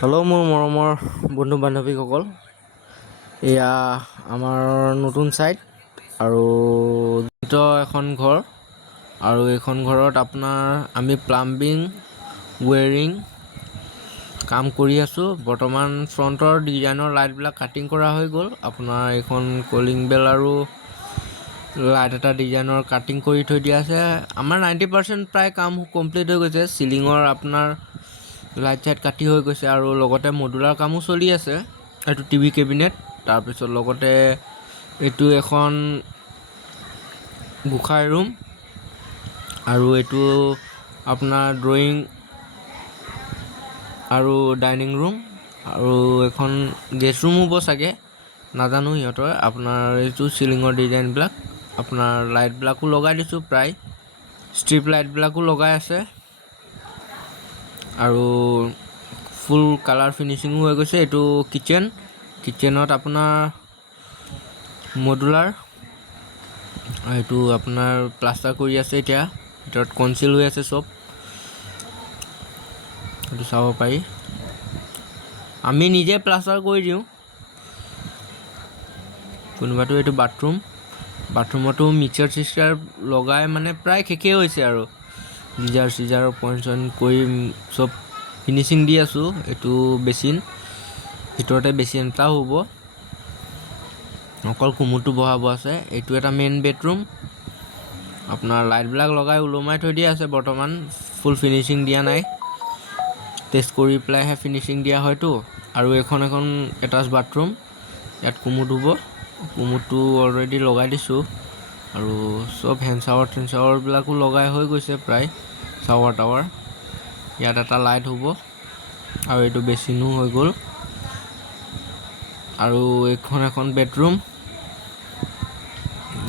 Hello' মোৰ মৰমৰ বন্ধু বান্ধৱীসকল, এয়া আমাৰ নতুন ছাইট আৰু এখন ঘৰ আৰু এইখন ঘৰত আপোনাৰ আমি প্লাম্বিং ৱেৰিং কাম কৰি আছোঁ। বৰ্তমান ফ্ৰণ্টৰ ডিজাইনৰ লাইটবিলাক কাটিং কৰা হৈ গ'ল। আপোনাৰ এইখন কলিং বেল আৰু লাইট এটা ডিজাইনৰ কাটিং কৰি থৈ দিয়া আছে। আমাৰ 90% প্ৰায় কাম কমপ্লিট হৈ গৈছে। চিলিঙৰ আপোনাৰ লাইট চাইট কাটি হৈ গৈছে আৰু লগতে মডুলাৰ কামো চলি আছে। এইটো টিভি কেবিনেট, তাৰপিছত লগতে এইটো এখন গোঁসাই ৰুম আৰু এইটো আপোনাৰ ড্ৰয়িং আৰু ডাইনিং ৰুম আৰু এখন গেষ্ট ৰুম হ'ব চাগে, নাজানো সিহঁতৰ। আপোনাৰ এইটো চিলিঙৰ ডিজাইনবিলাক আপোনাৰ লাইটবিলাকো লগাই দিছোঁ, প্ৰায় ষ্ট্ৰিপ লাইটবিলাকো লগাই আছে আৰু ফুল কালাৰ ফিনিচিঙো হৈ গৈছে। এইটো কিটচেনত আপোনাৰ মডুলাৰ, এইটো আপোনাৰ প্লাষ্টাৰ কৰি আছে। এতিয়া ভিতৰত কনচিল হৈ আছে চব, এইটো চাব পাৰি। আমি নিজে প্লাষ্টাৰ কৰি দিওঁ। কোনোবাটো এইটো বাথৰুমতো মিক্সাৰ চিক্সাৰ লগাই মানে প্ৰায় শেষেই হৈছে আৰু গিজাৰৰ পইণ্ট চইণ্ট কৰি চব ফিনিচিং দি আছোঁ। এইটো বেচিন, ভিতৰতে বেচিন এটাও হ'ব, অকল কুমুদটো বহাব আছে। এইটো এটা মেইন বেডৰুম। আপোনাৰ লাইটবিলাক লগাই ওলমাই থৈ দিয়া আছে। বৰ্তমান ফুল ফিনিচিং দিয়া নাই, টেষ্ট কৰি পেলাইহে ফিনিচিং দিয়া হয়তো। আৰু এখন এটাচ বাথৰুম, ইয়াত কুমুদ হ'ব। কুমুদটো অলৰেডি লগাই দিছোঁ আৰু চব হেণ্ড চাৱাৰবিলাকো লগাই হৈ গৈছে প্ৰায়, চাৱাৰ টাৱাৰ। ইয়াত এটা লাইট হ'ব আৰু এইটো বেচিনো হৈ গ'ল। আৰু এখন বেডৰুম,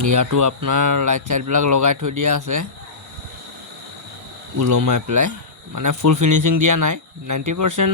ইয়াতো আপোনাৰ লাইট চাইটবিলাক লগাই থৈ দিয়া আছে ওলমাই পেলাই, মানে ফুল ফিনিচিং দিয়া নাই। 90%